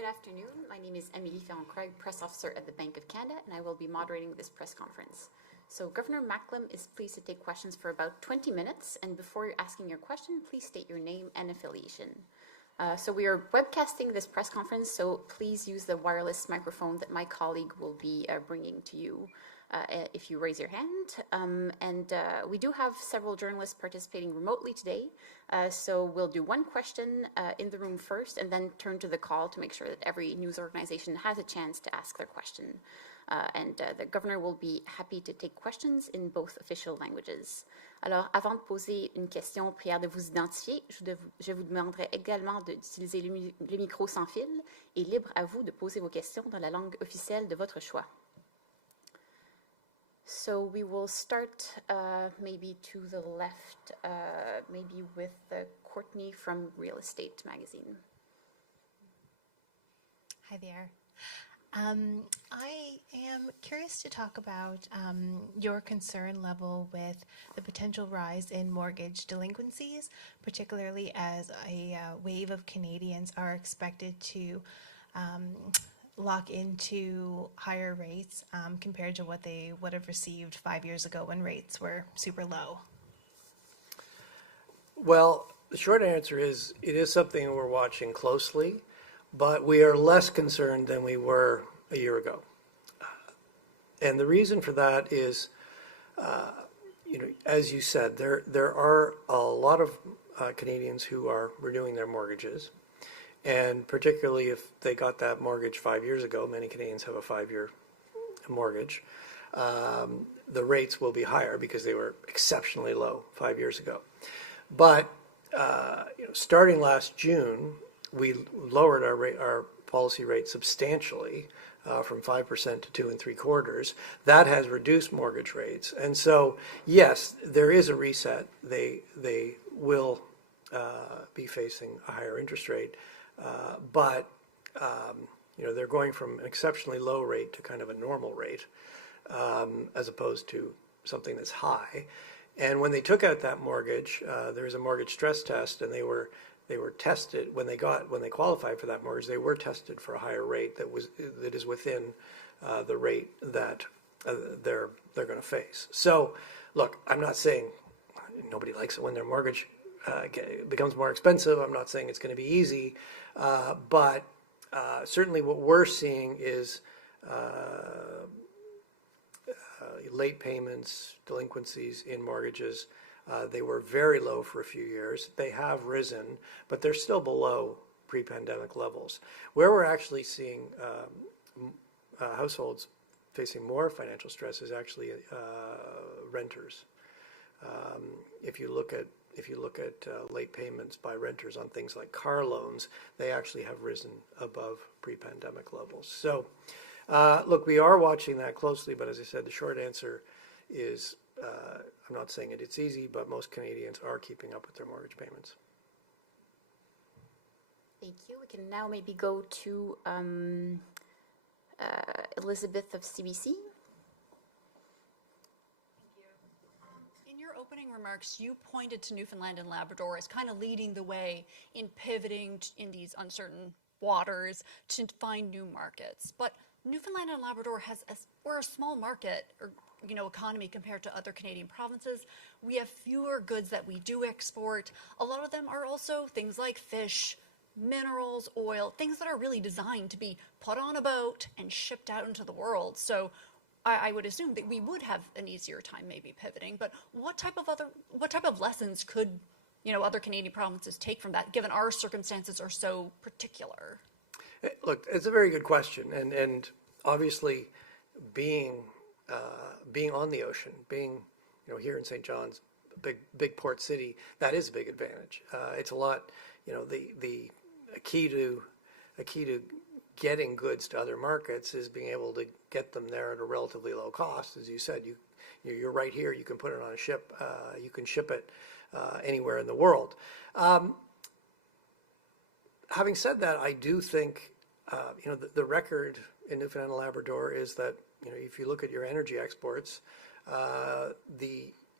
Good afternoon. My name is Emily Ferrand-Craig, press officer at the Bank of Canada, and I will be moderating this press conference. So Governor Macklem is pleased to take questions for about 20 minutes, and before you're asking your question, please state your name and affiliation. So we are webcasting this press conference, so please use the wireless microphone that my colleague will be bringing to you if you raise your hand. We do have several journalists participating remotely today, so we'll do one question in the room first and then turn to the call to make sure that every news organization has a chance to ask their question. The governor will be happy to take questions in both official languages. Alors, avant de poser une question, prière de vous identifier, je vous demanderai également d'utiliser le micro sans fil et libre à vous de poser vos questions dans la langue officielle de votre choix. So we will start maybe to the left, maybe with Courtney from Real Estate Magazine. Hi there. I am curious to talk about your concern level with the potential rise in mortgage delinquencies, particularly as a wave of Canadians are expected to lock into higher rates compared to what they would have received 5 years ago when rates were super low. Well, the short answer is it is something we're watching closely, but we are less concerned than we were a year ago. And the reason for that is, as you said, there are a lot of Canadians who are renewing their mortgages. And particularly if they got that mortgage 5 years ago, many Canadians have a 5-year mortgage, the rates will be higher because they were exceptionally low 5 years ago. But starting last June, we lowered our policy rate substantially from 5% to 2 3/4. That has reduced mortgage rates, and so yes, there is a reset. They will be facing a higher interest rate, but they're going from an exceptionally low rate to kind of a normal rate, as opposed to something that's high. And when they took out that mortgage, there was a mortgage stress test, and they were tested when they qualified for that mortgage. They were tested for a higher rate that is within the rate that they're going to face. So, look, I'm not saying nobody likes it when their mortgage becomes more expensive. I'm not saying it's going to be easy, but certainly what we're seeing is late payments, delinquencies in mortgages. They were very low for a few years. They have risen, but they're still below pre-pandemic levels. Where we're actually seeing households facing more financial stress is actually renters. If you look at late payments by renters on things like car loans, they actually have risen above pre-pandemic levels. So, look, we are watching that closely, but as I said, the short answer is I'm not saying it's easy, but most Canadians are keeping up with their mortgage payments. Thank you. We can now maybe go to Elizabeth of CBC. Opening remarks, you pointed to Newfoundland and Labrador as kind of leading the way in pivoting in these uncertain waters to find new markets. But Newfoundland and Labrador we're a small market or economy compared to other Canadian provinces. We have fewer goods that we do export. A lot of them are also things like fish, minerals, oil, things that are really designed to be put on a boat and shipped out into the world. So I would assume that we would have an easier time maybe pivoting, but what type of lessons could other Canadian provinces take from that, given our circumstances are so particular? Look, it's a very good question, and obviously being on the ocean, being here in St. John's, big port city, that is a big advantage. It's a lot. The key to getting goods to other markets is being able to get them there at a relatively low cost. As you said, you're right here. You can put it on a ship. You can ship it anywhere in the world. Having said that, I do think the record in Newfoundland and Labrador is that if you look at your energy exports,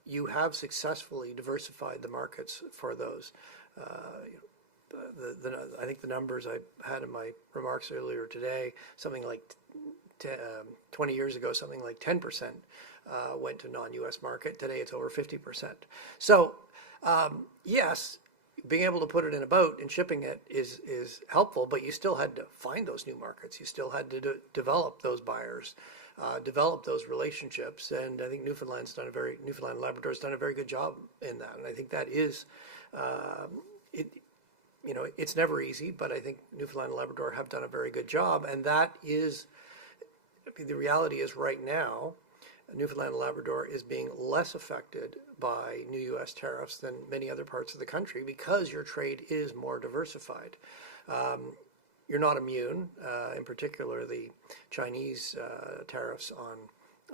you have successfully diversified the markets for those. I think the numbers I had in my remarks earlier today, something like 20 years ago, something like 10% went to non-U.S. market. Today it's over 50%. So yes, being able to put it in a boat and shipping it is helpful, but you still had to find those new markets. You still had to develop those buyers, develop those relationships, and I think Newfoundland and Labrador's done a very good job in that. And I think that is it. You know, it's never easy, but I think Newfoundland and Labrador have done a very good job, and that is the reality. Is right now, Newfoundland and Labrador is being less affected by new U.S. tariffs than many other parts of the country because your trade is more diversified. You're not immune. In particular, the Chinese tariffs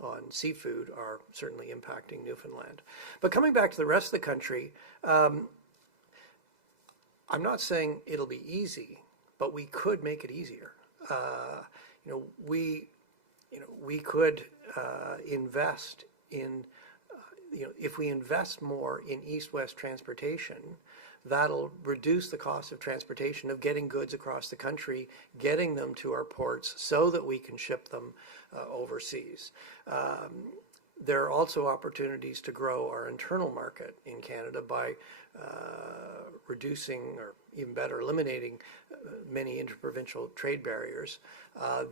on seafood are certainly impacting Newfoundland. But coming back to the rest of the country, I'm not saying it'll be easy, but we could make it easier. We could invest in, if we invest more in east-west transportation, that'll reduce the cost of transportation of getting goods across the country, getting them to our ports so that we can ship them overseas. There are also opportunities to grow our internal market in Canada by reducing, or even better, eliminating many interprovincial trade barriers.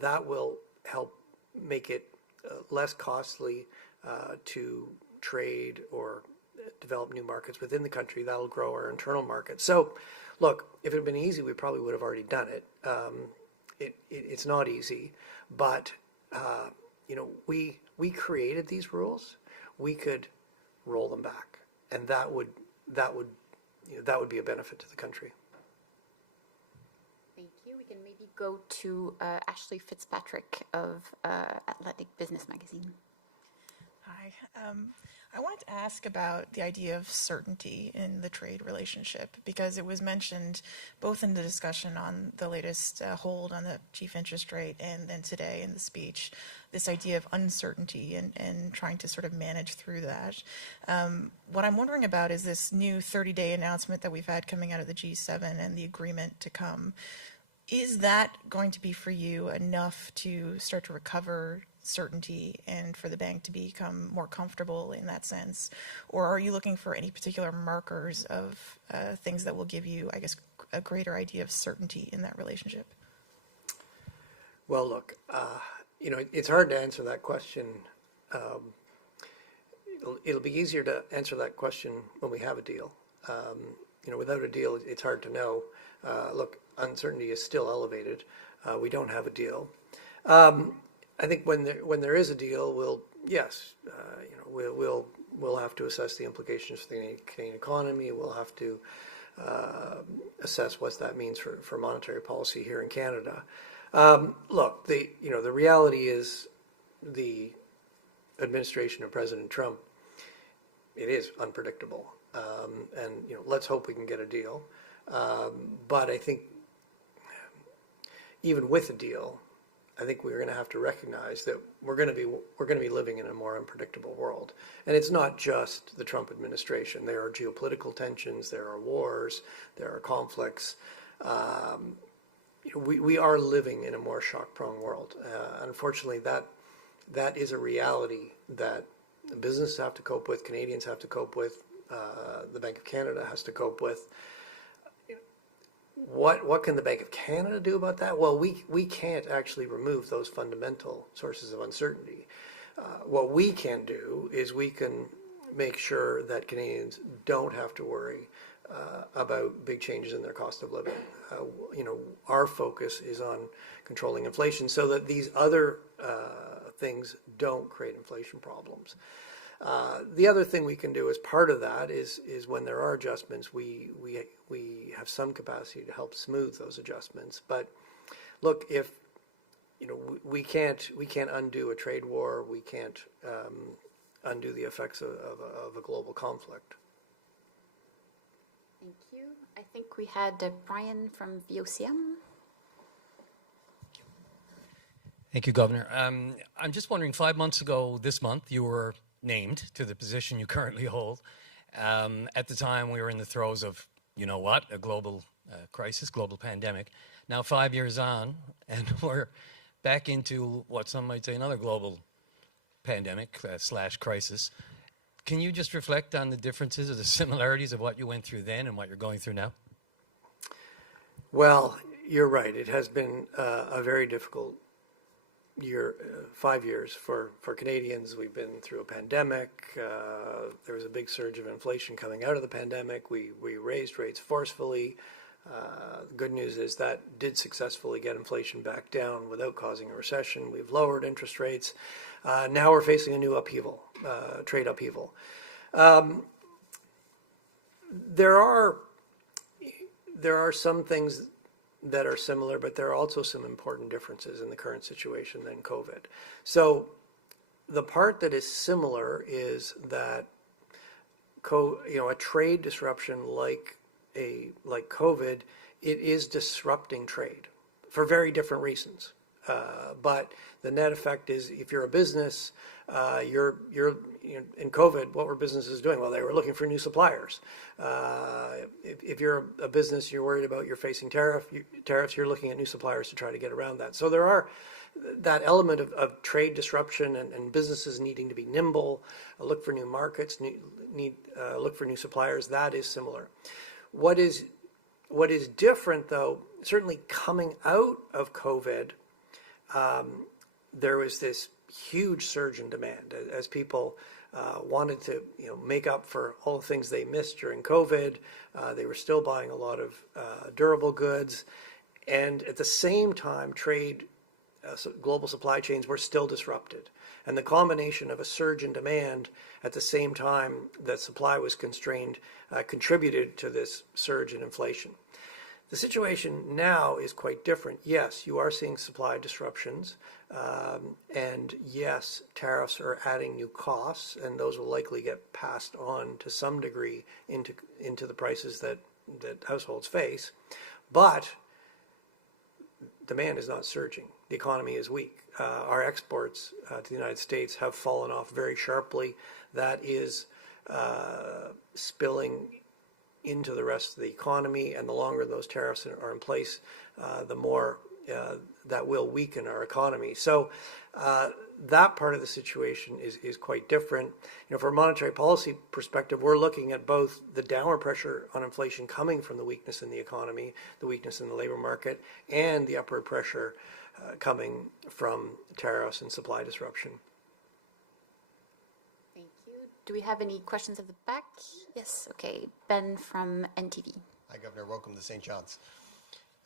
That will help make it less costly to trade or develop new markets within the country. That'll grow our internal market. So, look, if it had been easy, we probably would have already done it. It's not easy, but we created these rules. We could roll them back, and that would be a benefit to the country. Thank you. We can maybe go to Ashley Fitzpatrick of Atlantic Business Magazine. Hi. I wanted to ask about the idea of certainty in the trade relationship, because it was mentioned both in the discussion on the latest hold on the chief interest rate and then today in the speech, this idea of uncertainty and trying to sort of manage through that. What I'm wondering about is this new 30-day announcement that we've had coming out of the G7 and the agreement to come. Is that going to be for you enough to start to recover certainty and for the bank to become more comfortable in that sense? Or are you looking for any particular markers of things that will give you, I guess, a greater idea of certainty in that relationship? Well, look, it's hard to answer that question. It'll be easier to answer that question when we have a deal. Without a deal, it's hard to know. Look, uncertainty is still elevated. We don't have a deal. I think when there is a deal, we'll have to assess the implications for the Canadian economy. We'll have to assess what that means for monetary policy here in Canada. Look, the reality is the administration of President Trump, it is unpredictable, and let's hope we can get a deal. But I think even with a deal, I think we're going to have to recognize that we're going to be living in a more unpredictable world, and it's not just the Trump administration. There are geopolitical tensions, there are wars, there are conflicts. We are living in a more shock-prone world. Unfortunately, that is a reality that businesses have to cope with, Canadians have to cope with, the Bank of Canada has to cope with. What can the Bank of Canada do about that? Well, we can't actually remove those fundamental sources of uncertainty. What we can do is we can make sure that Canadians don't have to worry about big changes in their cost of living. Our focus is on controlling inflation so that these other things don't create inflation problems. The other thing we can do as part of that is when there are adjustments, we have some capacity to help smooth those adjustments. But look, if we can't undo a trade war, we can't undo the effects of a global conflict. Thank you. I think we had Brian from VOCM. Thank you, Governor. I'm just wondering, 5 months ago this month, you were named to the position you currently hold. At the time, we were in the throes of, a global crisis, global pandemic. Now 5 years on, and we're back into what some might say another global pandemic slash crisis. Can you just reflect on the differences or the similarities of what you went through then and what you're going through now? Well, you're right. It has been a very difficult year, 5 years for Canadians. We've been through a pandemic. There was a big surge of inflation coming out of the pandemic. We raised rates forcefully. The good news is that did successfully get inflation back down without causing a recession. We've lowered interest rates. Now we're facing a new upheaval, trade upheaval. There are some things that are similar, but there are also some important differences in the current situation than COVID. So the part that is similar is that a trade disruption like COVID, it is disrupting trade for very different reasons. But the net effect is, if you're a business, in COVID, what were businesses doing? Well, they were looking for new suppliers. If you're a business, you're worried about you're facing tariffs, you're looking at new suppliers to try to get around that. So there are that element of trade disruption and businesses needing to be nimble, look for new markets, look for new suppliers. That is similar. What is different, though, certainly coming out of COVID, there was this huge surge in demand as people wanted to make up for all the things they missed during COVID. They were still buying a lot of durable goods, and at the same time, global supply chains were still disrupted. And the combination of a surge in demand at the same time that supply was constrained contributed to this surge in inflation. The situation now is quite different. Yes, you are seeing supply disruptions, and yes, tariffs are adding new costs, and those will likely get passed on to some degree into the prices that households face. But demand is not surging. The economy is weak. Our exports to the United States have fallen off very sharply. That is spilling into the rest of the economy, and the longer those tariffs are in place, the more that will weaken our economy. So that part of the situation is quite different. From a monetary policy perspective, we're looking at both the downward pressure on inflation coming from the weakness in the economy, the weakness in the labor market, and the upward pressure coming from tariffs and supply disruption. Thank you. Do we have any questions at the back? Yes, okay. Ben from NTV. Hi, Governor. Welcome to St. John's.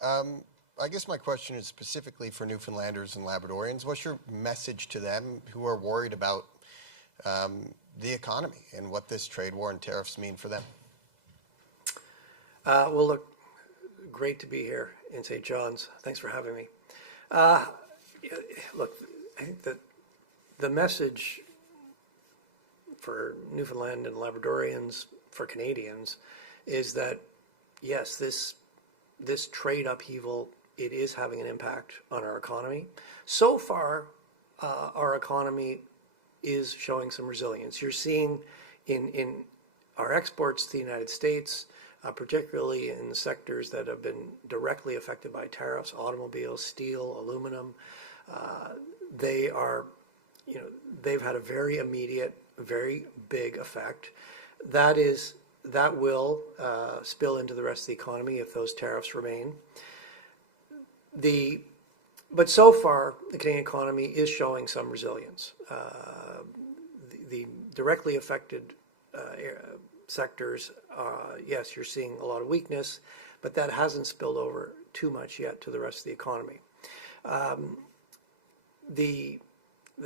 I guess my question is specifically for Newfoundlanders and Labradorians. What's your message to them who are worried about the economy and what this trade war and tariffs mean for them? Well, look, great to be here in St. John's. Thanks for having me. Look, I think that the message for Newfoundland and Labradorians, for Canadians, is that yes, this trade upheaval, it is having an impact on our economy. So far, our economy is showing some resilience. You're seeing in our exports to the United States, particularly in the sectors that have been directly affected by tariffs, automobiles, steel, aluminum, they've had a very immediate, very big effect. That will spill into the rest of the economy if those tariffs remain. But so far, the Canadian economy is showing some resilience. The directly affected sectors, yes, you're seeing a lot of weakness, but that hasn't spilled over too much yet to the rest of the economy. The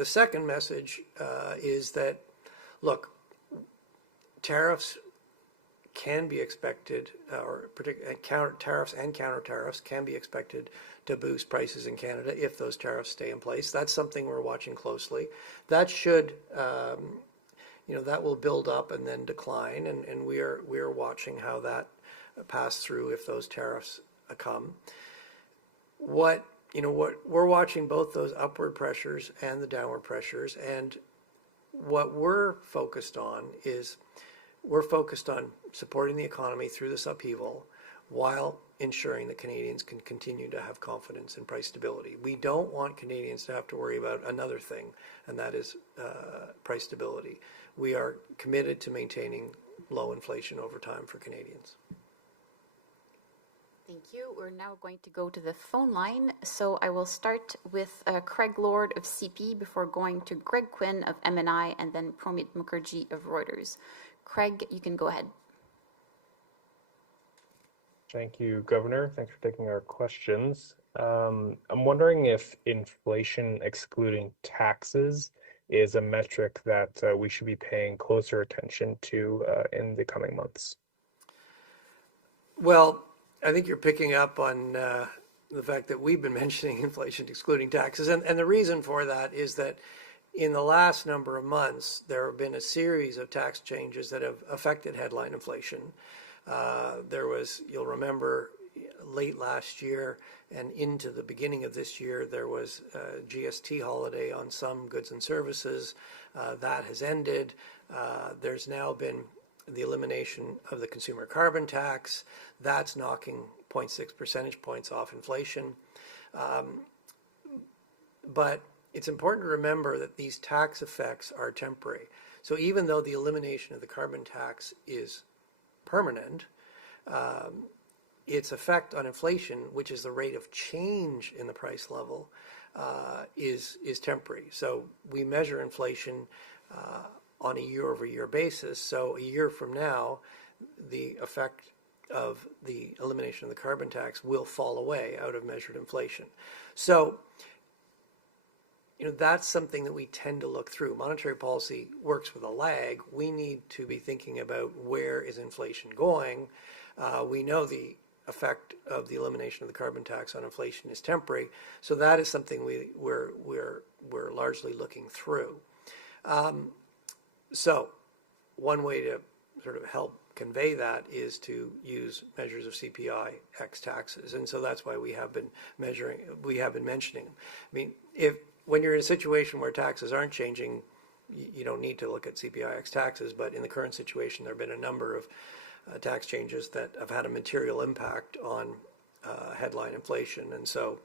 second message is that, look, tariffs can be expected, tariffs and counter tariffs can be expected to boost prices in Canada if those tariffs stay in place. That's something we're watching closely. That should, that will build up and then decline, and we are watching how that pass through if those tariffs come. What we're watching both those upward pressures and the downward pressures, and what we're focused on is supporting the economy through this upheaval. while ensuring that Canadians can continue to have confidence in price stability. We don't want Canadians to have to worry about another thing, and that is price stability. We are committed to maintaining low inflation over time for Canadians. Thank you. We're now going to go to the phone line. So I will start with Craig Lord of CP before going to Greg Quinn of MNI and then Promit Mukherjee of Reuters. Craig, you can go ahead. Thank you, Governor. Thanks for taking our questions. I'm wondering if inflation excluding taxes is a metric that we should be paying closer attention to in the coming months. Well, I think you're picking up on the fact that we've been mentioning inflation excluding taxes. And the reason for that is that in the last number of months, there have been a series of tax changes that have affected headline inflation. There was, you'll remember, late last year and into the beginning of this year, there was a GST holiday on some goods and services. That has ended. There's now been the elimination of the consumer carbon tax. That's knocking 0.6 percentage points off inflation. But it's important to remember that these tax effects are temporary. So even though the elimination of the carbon tax is permanent, its effect on inflation, which is the rate of change in the price level, is temporary. So we measure inflation on a year-over-year basis. So a year from now, the effect of the elimination of the carbon tax will fall away out of measured inflation. So, that's something that we tend to look through. Monetary policy works with a lag. We need to be thinking about where is inflation going. We know the effect of the elimination of the carbon tax on inflation is temporary. So that is something we're largely looking through. So one way to sort of help convey that is to use measures of CPI ex taxes. And so that's why we have been mentioning them. I mean, when you're in a situation where taxes aren't changing, you don't need to look at CPI ex taxes, but in the current situation, there have been a number of tax changes that have had a material impact on headline inflation. And so,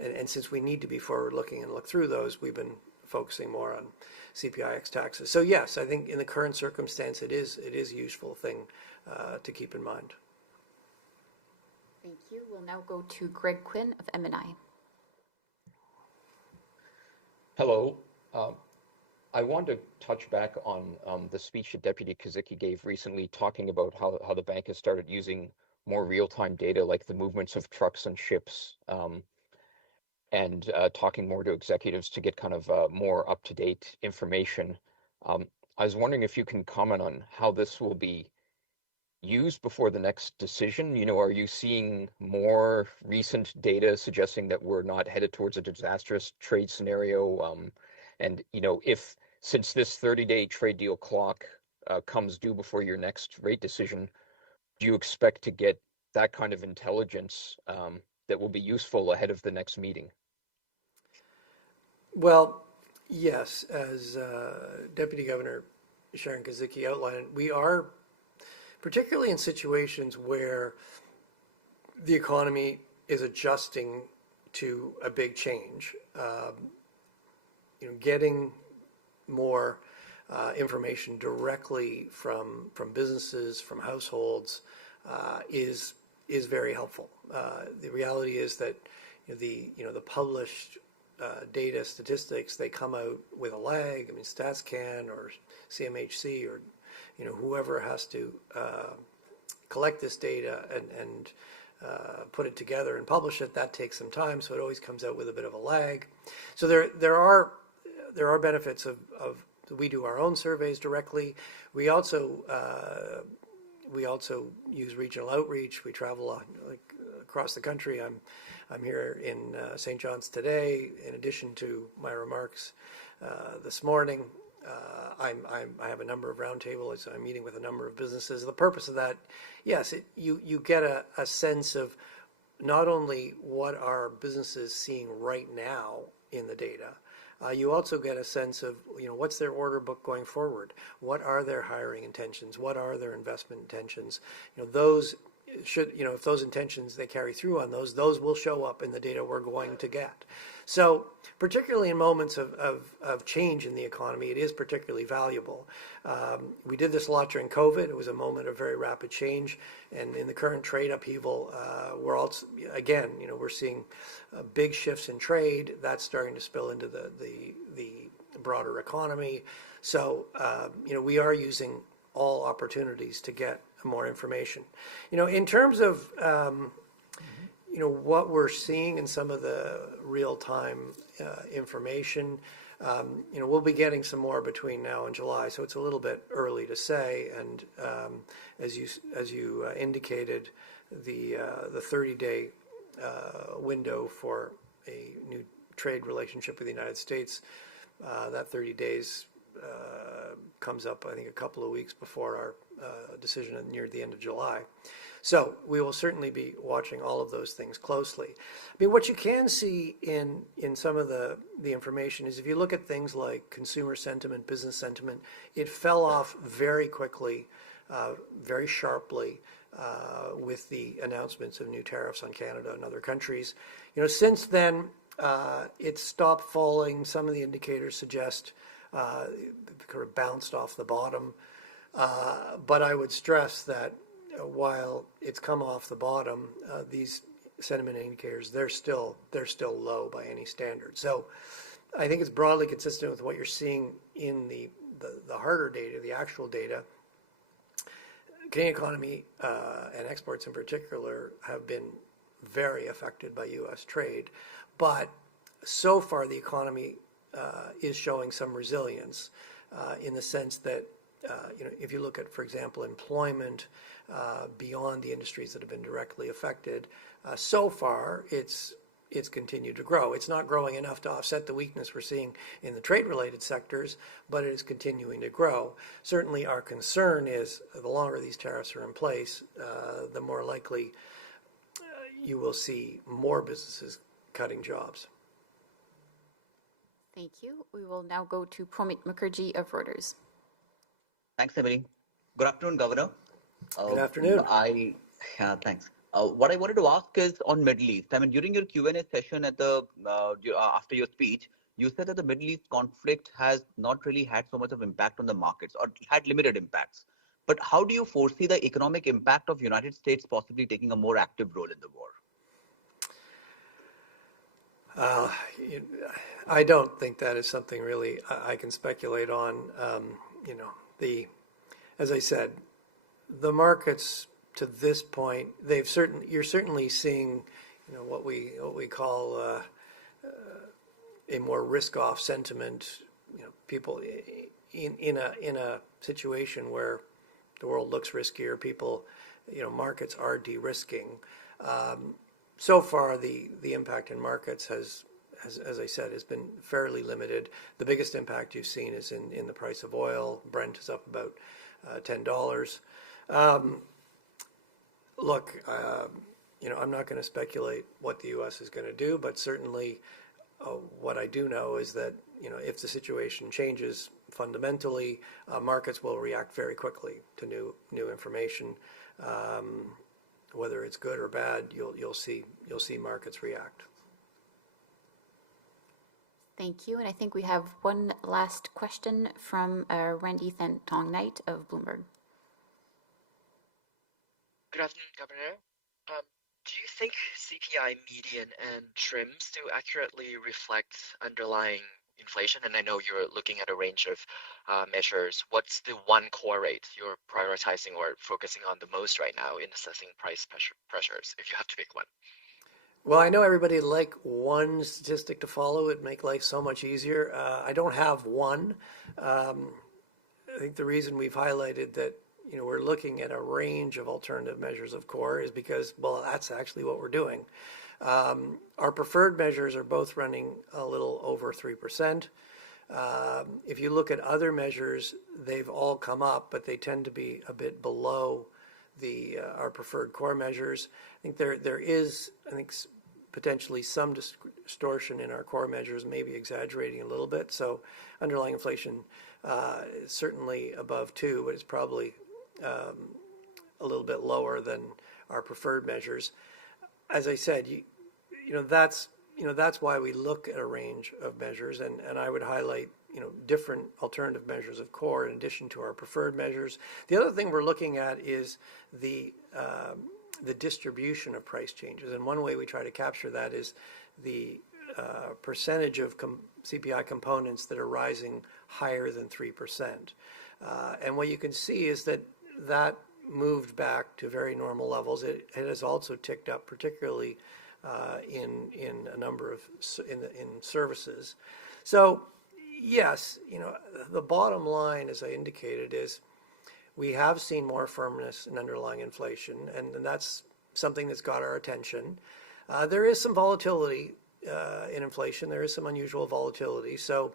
and since we need to be forward looking and look through those, we've been focusing more on CPI ex taxes. So yes, I think in the current circumstance, it is a useful thing to keep in mind. Thank you. We'll now go to Greg Quinn of MNI. Hello. I want to touch back on the speech that Deputy Kazicki gave recently, talking about how the bank has started using more real-time data, like the movements of trucks and ships, and talking more to executives to get kind of more up-to-date information. I was wondering if you can comment on how this will be used before the next decision. Are you seeing more recent data suggesting that we're not headed towards a disastrous trade scenario? And if, since this 30-day trade deal clock comes due before your next rate decision, do you expect to get that kind of intelligence that will be useful ahead of the next meeting? Well, yes, as Deputy Governor Sharon Kazicki outlined, we are, particularly in situations where the economy is adjusting to a big change, getting more information directly from businesses, from households, is very helpful. The reality is that the published data statistics, they come out with a lag. I mean, StatsCan or CMHC or whoever has to collect this data and put it together and publish it, that takes some time. So it always comes out with a bit of a lag. So there are benefits of we do our own surveys directly. We also use regional outreach. We travel across the country. I'm here in St. John's today. In addition to my remarks this morning, I have a number of roundtables. I'm meeting with a number of businesses. The purpose of that, yes, you get a sense of not only what are businesses seeing right now in the data, you also get a sense of what's their order book going forward. What are their hiring intentions? What are their investment intentions? Those if those intentions, they carry through on those will show up in the data we're going to get. So particularly in moments of change in the economy, it is particularly valuable. We did this a lot during COVID. It was a moment of very rapid change. And in the current trade upheaval, we're also, again, we're seeing big shifts in trade. That's starting to spill into the broader economy. So, we are using all opportunities to get more information. In terms of, what we're seeing in some of the real-time information, we'll be getting some more between now and July, so it's a little bit early to say. And as you indicated, the 30-day window for a new trade relationship with the United States, that 30 days comes up, I think, a couple of weeks before our decision near the end of July. So we will certainly be watching all of those things closely. I mean, what you can see in some of the information is if you look at things like consumer sentiment, business sentiment, it fell off very quickly, very sharply with the announcements of new tariffs on Canada and other countries. Since then, it stopped falling. Some of the indicators suggest it kind of bounced off the bottom. But I would stress that while it's come off the bottom, these sentiment indicators, they're still low by any standard. So I think it's broadly consistent with what you're seeing in the harder data, the actual data. Canadian economy and exports in particular have been very affected by U.S. trade. But so far the economy is showing some resilience in the sense that if you look at, for example, employment beyond the industries that have been directly affected, so far it's continued to grow. It's not growing enough to offset the weakness we're seeing in the trade-related sectors, but it is continuing to grow. Certainly our concern is the longer these tariffs are in place, the more likely you will see more businesses cutting jobs. Thank you. We will now go to Promit Mukherjee of Reuters. Thanks, Emily. Good afternoon, Governor. Good afternoon. Thanks. What I wanted to ask is on Middle East. I mean, during your Q&A session at after your speech, you said that the Middle East conflict has not really had so much of impact on the markets, or had limited impacts. But how do you foresee the economic impact of United States possibly taking a more active role in the war? I don't think that is something really I can speculate on. As I said, the markets to this point, you're certainly seeing, what we call a more risk-off sentiment. People in a situation where the world looks riskier, people, markets are de-risking. So far, the impact in markets has, as I said, has been fairly limited. The biggest impact you've seen is in the price of oil. Brent is up about $10. Look, I'm not going to speculate what the U.S. is going to do, but certainly what I do know is that, if the situation changes fundamentally, markets will react very quickly to new information. Whether it's good or bad, you'll see markets react. Thank you. And I think we have one last question from Randy Thantong Knight of Bloomberg. Good afternoon, Governor. Do you think CPI median and trims do accurately reflect underlying inflation? And I know you're looking at a range of measures. What's the one core rate you're prioritizing or focusing on the most right now in assessing price pressures, if you have to pick one? Well, I know everybody like one statistic to follow. It'd make life so much easier. I don't have one. I think the reason we've highlighted that we're looking at a range of alternative measures of core is because, well, that's actually what we're doing. Our preferred measures are both running a little over 3%. If you look at other measures, they've all come up, but they tend to be a bit below our preferred core measures. I think there is, potentially some distortion in our core measures, maybe exaggerating a little bit. So underlying inflation is certainly above 2, but it's probably a little bit lower than our preferred measures. As I said, that's why we look at a range of measures, and I would highlight different alternative measures of core in addition to our preferred measures. The other thing we're looking at is the distribution of price changes, and one way we try to capture that is the percentage of CPI components that are rising higher than 3%. And what you can see is that moved back to very normal levels. It has also ticked up, particularly in a number of in services. So yes, the bottom line, as I indicated, is we have seen more firmness in underlying inflation, and that's something that's got our attention. There is some volatility in inflation. There is some unusual volatility. So,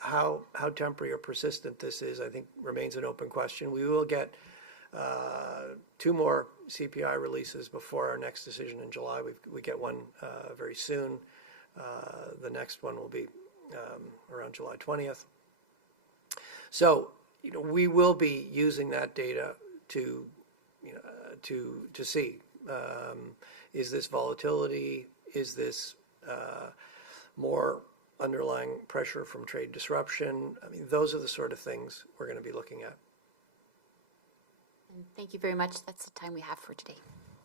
how temporary or persistent this is, I think, remains an open question. We will get 2 more CPI releases before our next decision in July. We get one very soon. The next one will be around July 20th. So, we will be using that data to see, is this volatility? Is this more underlying pressure from trade disruption? I mean, those are the sort of things we're going to be looking at. And thank you very much. That's the time we have for today.